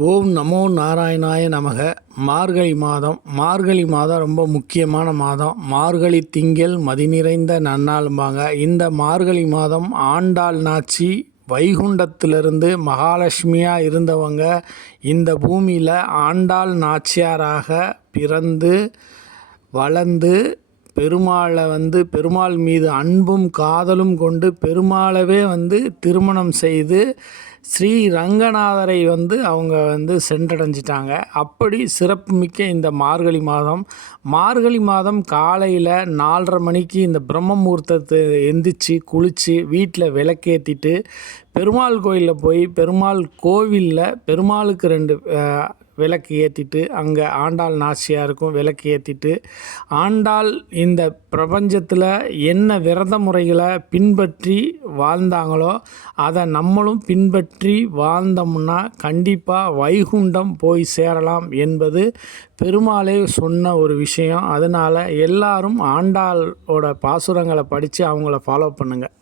ஓம் நமோ நாராயணாய நமக. மார்கழி மாதம். மார்கழி மாதம் ரொம்ப முக்கியமான மாதம். மார்கழி திங்கள் மதி நிறைந்த நன்னாளும்பாங்க. இந்த மார்கழி மாதம் ஆண்டாள் நாச்சி வைகுண்டத்திலிருந்து மகாலட்சுமியாக இருந்தவங்க இந்த பூமியில் ஆண்டாள் நாச்சியாராக பிறந்து வளர்ந்து பெருமாளை வந்து பெருமாள் மீது அன்பும் காதலும் கொண்டு பெருமாளவே வந்து திருமணம் செய்து ஸ்ரீ ரங்கநாதரை வந்து அவங்க வந்து சென்றடைஞ்சிட்டாங்க. அப்படி சிறப்புமிக்க இந்த மார்கழி மாதம். மார்கழி மாதம் காலையில் நாலரை மணிக்கு இந்த பிரம்ம முகூர்த்தத்தை எந்திரிச்சு குளித்து வீட்டில் விளக்கேற்றிட்டு பெருமாள் கோயிலில் போய் பெருமாள் கோவிலில் பெருமாளுக்கு ரெண்டு விளக்கு ஏற்றிட்டு அங்கே ஆண்டாள் நாச்சியாருக்கும் விளக்கு ஏற்றிட்டு ஆண்டாள் இந்த பிரபஞ்சத்தில் என்ன விரத முறைகளை பின்பற்றி வாழ்ந்தாங்களோ அதை நம்மளும் பின்பற்றி வாழ்ந்தோம்னா கண்டிப்பாக வைகுண்டம் போய் சேரலாம் என்பது பெருமாளே சொன்ன ஒரு விஷயம். அதனால் எல்லாரும் ஆண்டாளோட பாசுரங்களை படித்து அவங்கள ஃபாலோ பண்ணுங்கள்